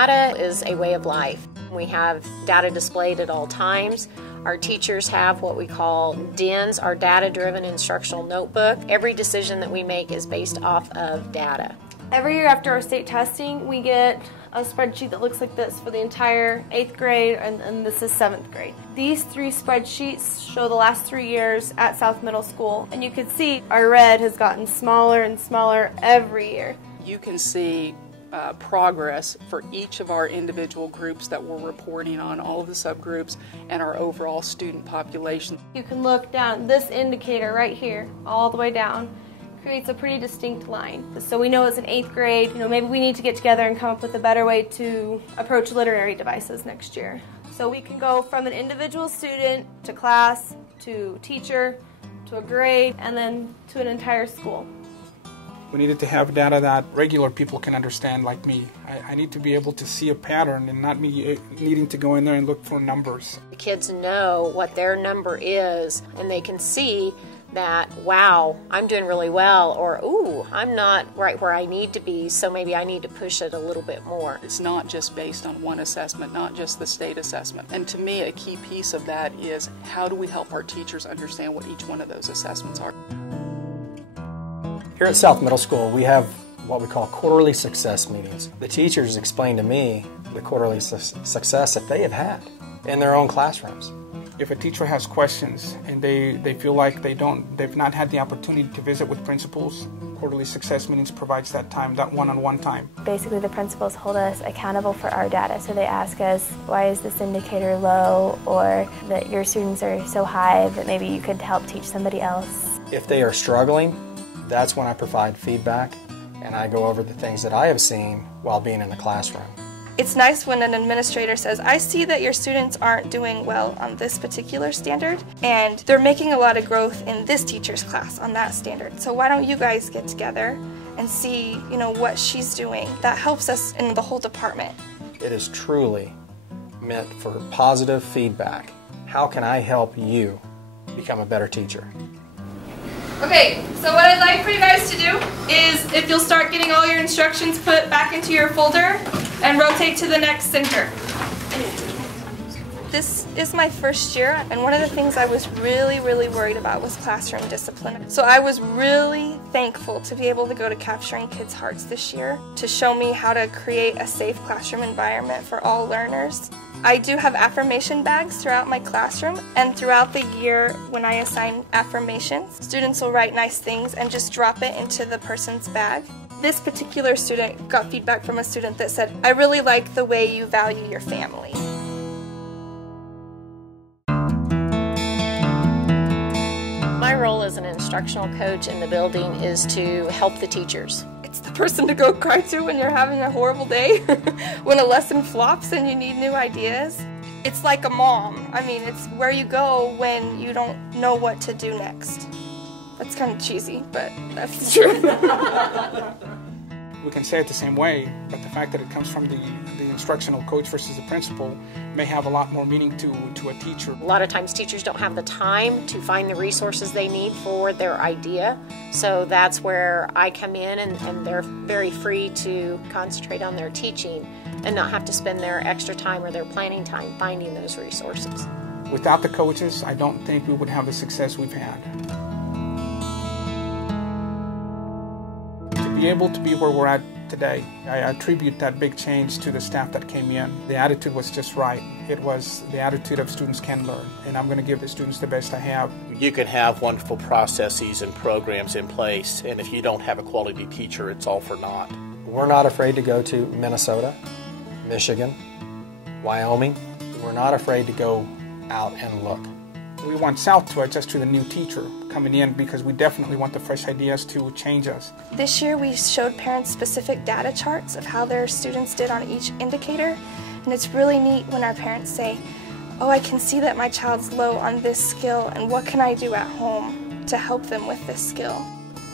Data is a way of life. We have data displayed at all times. Our teachers have what we call DINs, our data-driven instructional notebook. Every decision that we make is based off of data. Every year after our state testing, we get a spreadsheet that looks like this for the entire 8th grade, and this is 7th grade. These 3 spreadsheets show the last 3 years at South Middle School, and you can see our red has gotten smaller and smaller every year. You can see progress for each of our individual groups that we're reporting on, all of the subgroups, and our overall student population. You can look down, this indicator right here, all the way down, creates a pretty distinct line. So we know it's in 8th grade, maybe we need to get together and come up with a better way to approach literary devices next year. So we can go from an individual student to class, to teacher, to a grade, and then to an entire school. We needed to have data that regular people can understand, like me. I need to be able to see a pattern and not me needing to go in there and look for numbers. The kids know what their number is, and they can see that, wow, I'm doing really well, or ooh, I'm not right where I need to be, so maybe I need to push it a little bit more. It's not just based on one assessment, not just the state assessment. And to me, a key piece of that is how do we help our teachers understand what each one of those assessments are. Here at South Middle School, we have what we call quarterly success meetings. The teachers explain to me the quarterly success that they have had in their own classrooms. If a teacher has questions and they feel like they've not had the opportunity to visit with principals, quarterly success meetings provides that time, that one-on-one time. Basically, the principals hold us accountable for our data, so they ask us, why is this indicator low, or that your students are so high that maybe you could help teach somebody else. If they are struggling, that's when I provide feedback and I go over the things that I have seen while being in the classroom. It's nice when an administrator says, I see that your students aren't doing well on this particular standard, and they're making a lot of growth in this teacher's class on that standard. So why don't you guys get together and see, what she's doing? That helps us in the whole department. It is truly meant for positive feedback. How can I help you become a better teacher? Okay, so what I'd like for you guys to do is, if you'll start getting all your instructions put back into your folder and rotate to the next center. This is my first year, and one of the things I was really worried about was classroom discipline. So I was really thankful to be able to go to Capturing Kids' Hearts this year to show me how to create a safe classroom environment for all learners. I do have affirmation bags throughout my classroom, and throughout the year when I assign affirmations, students will write nice things and just drop it into the person's bag. This particular student got feedback from a student that said, I really like the way you value your family. My role as an instructional coach in the building is to help the teachers. It's the person to go cry to when you're having a horrible day, when a lesson flops and you need new ideas. It's like a mom. I mean, it's where you go when you don't know what to do next. That's kind of cheesy, but that's true. We can say it the same way, but the fact that it comes from the instructional coach versus the principal may have a lot more meaning to a teacher. A lot of times teachers don't have the time to find the resources they need for their idea, so that's where I come in, and they're very free to concentrate on their teaching and not have to spend their extra time or their planning time finding those resources. Without the coaches, I don't think we would have the success we've had. To be able to be where we're at today, I attribute that big change to the staff that came in. The attitude was just right. It was the attitude of students can learn, and I'm going to give the students the best I have. You can have wonderful processes and programs in place, and if you don't have a quality teacher, it's all for naught. We're not afraid to go to Minnesota, Michigan, Wyoming. We're not afraid to go out and look. We want South to adjust to the new teacher coming in because we definitely want the fresh ideas to change us. This year we showed parents specific data charts of how their students did on each indicator, and it's really neat when our parents say, oh, I can see that my child's low on this skill, and what can I do at home to help them with this skill?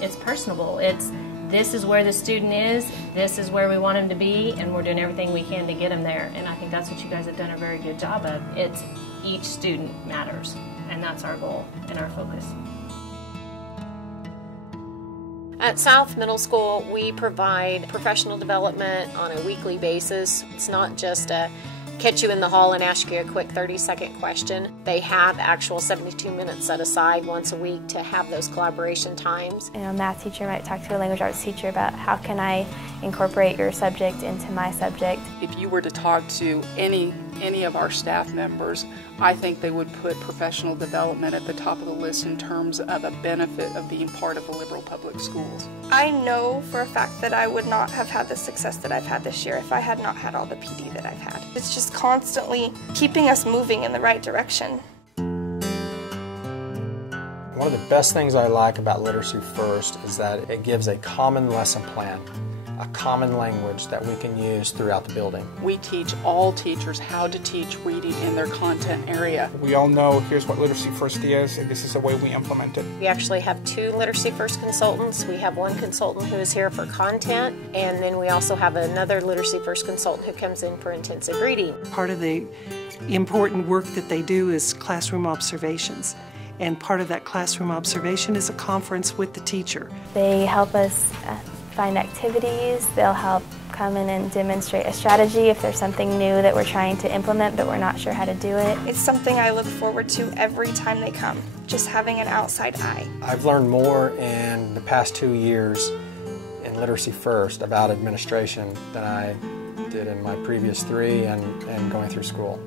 It's personable. This is where the student is, this is where we want him to be, and we're doing everything we can to get him there. And I think that's what you guys have done a very good job of. It's each student matters, and that's our goal and our focus. At South Middle School, we provide professional development on a weekly basis. It's not just a catch you in the hall and ask you a quick 30-second question. They have actual 72 minutes set aside once a week to have those collaboration times. You know, a math teacher might talk to a language arts teacher about how can I incorporate your subject into my subject. If you were to talk to any of our staff members, I think they would put professional development at the top of the list in terms of a benefit of being part of the liberal public schools. I know for a fact that I would not have had the success that I've had this year if I had not had all the PD that I've had. It's just constantly keeping us moving in the right direction. One of the best things I like about Literacy First is that it gives a common lesson plan, a common language that we can use throughout the building. We teach all teachers how to teach reading in their content area. We all know here's what Literacy First is, and this is the way we implement it. We actually have 2 Literacy First consultants. We have one consultant who is here for content, and then we also have another Literacy First consultant who comes in for intensive reading. Part of the important work that they do is classroom observations. And part of that classroom observation is a conference with the teacher. They help us find activities. They'll help come in and demonstrate a strategy if there's something new that we're trying to implement but we're not sure how to do it. It's something I look forward to every time they come, just having an outside eye. I've learned more in the past 2 years in Literacy First about administration than I did in my previous 3 and going through school.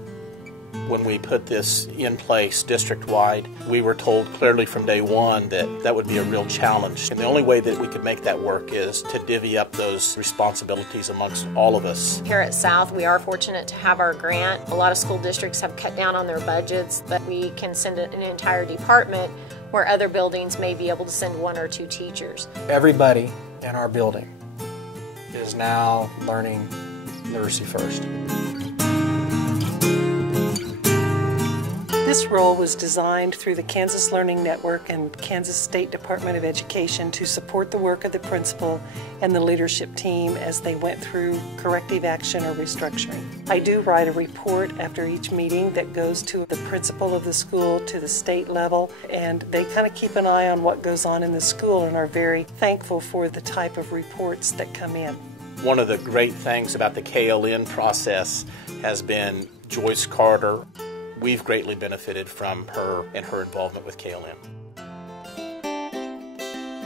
When we put this in place district-wide, we were told clearly from day one that that would be a real challenge. And the only way that we could make that work is to divvy up those responsibilities amongst all of us. Here at South, we are fortunate to have our grant. A lot of school districts have cut down on their budgets, but we can send an entire department where other buildings may be able to send 1 or 2 teachers. Everybody in our building is now learning Literacy First. This role was designed through the Kansas Learning Network and Kansas State Department of Education to support the work of the principal and the leadership team as they went through corrective action or restructuring. I do write a report after each meeting that goes to the principal of the school, to the state level, and they kind of keep an eye on what goes on in the school and are very thankful for the type of reports that come in. One of the great things about the KLN process has been Joyce Carter. We've greatly benefited from her and her involvement with KLN.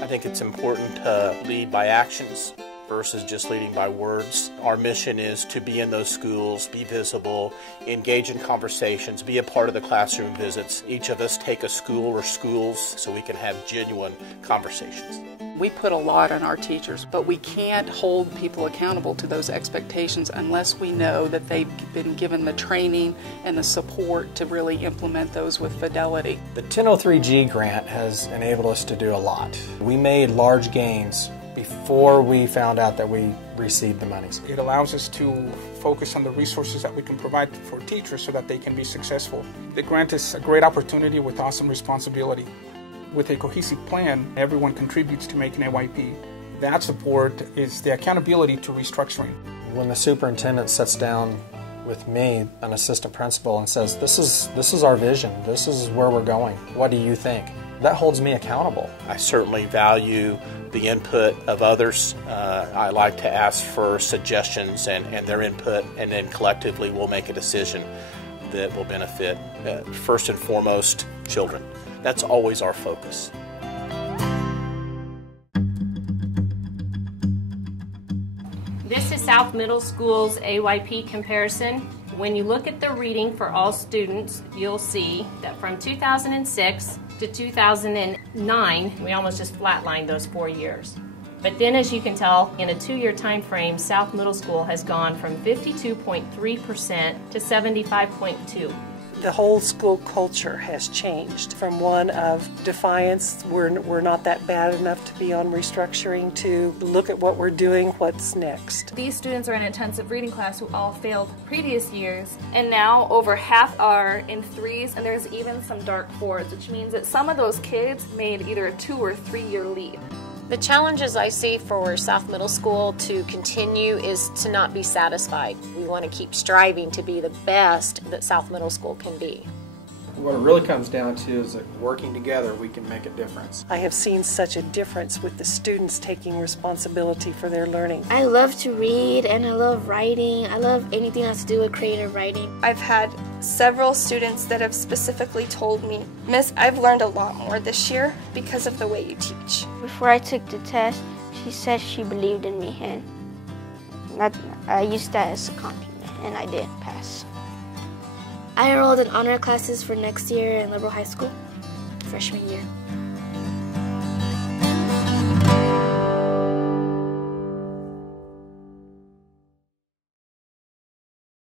I think it's important to lead by actions versus just leading by words. Our mission is to be in those schools, be visible, engage in conversations, be a part of the classroom visits. Each of us take a school or schools so we can have genuine conversations. We put a lot on our teachers, but we can't hold people accountable to those expectations unless we know that they've been given the training and the support to really implement those with fidelity. The 1003G grant has enabled us to do a lot. We made large gains before we found out that we received the monies. It allows us to focus on the resources that we can provide for teachers so that they can be successful. The grant is a great opportunity with awesome responsibility. With a cohesive plan, everyone contributes to making AYP. That support is the accountability to restructuring. When the superintendent sits down with me, an assistant principal, and says, this is our vision, this is where we're going, what do you think? That holds me accountable. I certainly value the input of others. I like to ask for suggestions and their input, and then collectively we'll make a decision that will benefit, first and foremost, children. That's always our focus. This is South Middle School's AYP comparison. When you look at the reading for all students, you'll see that from 2006 to 2009, we almost just flatlined those 4 years. But then, as you can tell, in a 2-year time frame, South Middle School has gone from 52.3% to 75.2%. The whole school culture has changed from one of defiance, we're not that bad enough to be on restructuring, to look at what we're doing, what's next. These students are in intensive reading class who all failed previous years, and now over half are in 3s, and there's even some dark 4s, which means that some of those kids made either a 2 or 3 year leap. The challenges I see for South Middle School to continue is to not be satisfied. We want to keep striving to be the best that South Middle School can be. What it really comes down to is that working together we can make a difference. I have seen such a difference with the students taking responsibility for their learning. I love to read and I love writing. I love anything that has to do with creative writing. I've had several students that have specifically told me, Miss, I've learned a lot more this year because of the way you teach. Before I took the test, she said she believed in me, and I used that as a compliment, and I did pass. I enrolled in honor classes for next year in Liberal High School, freshman year.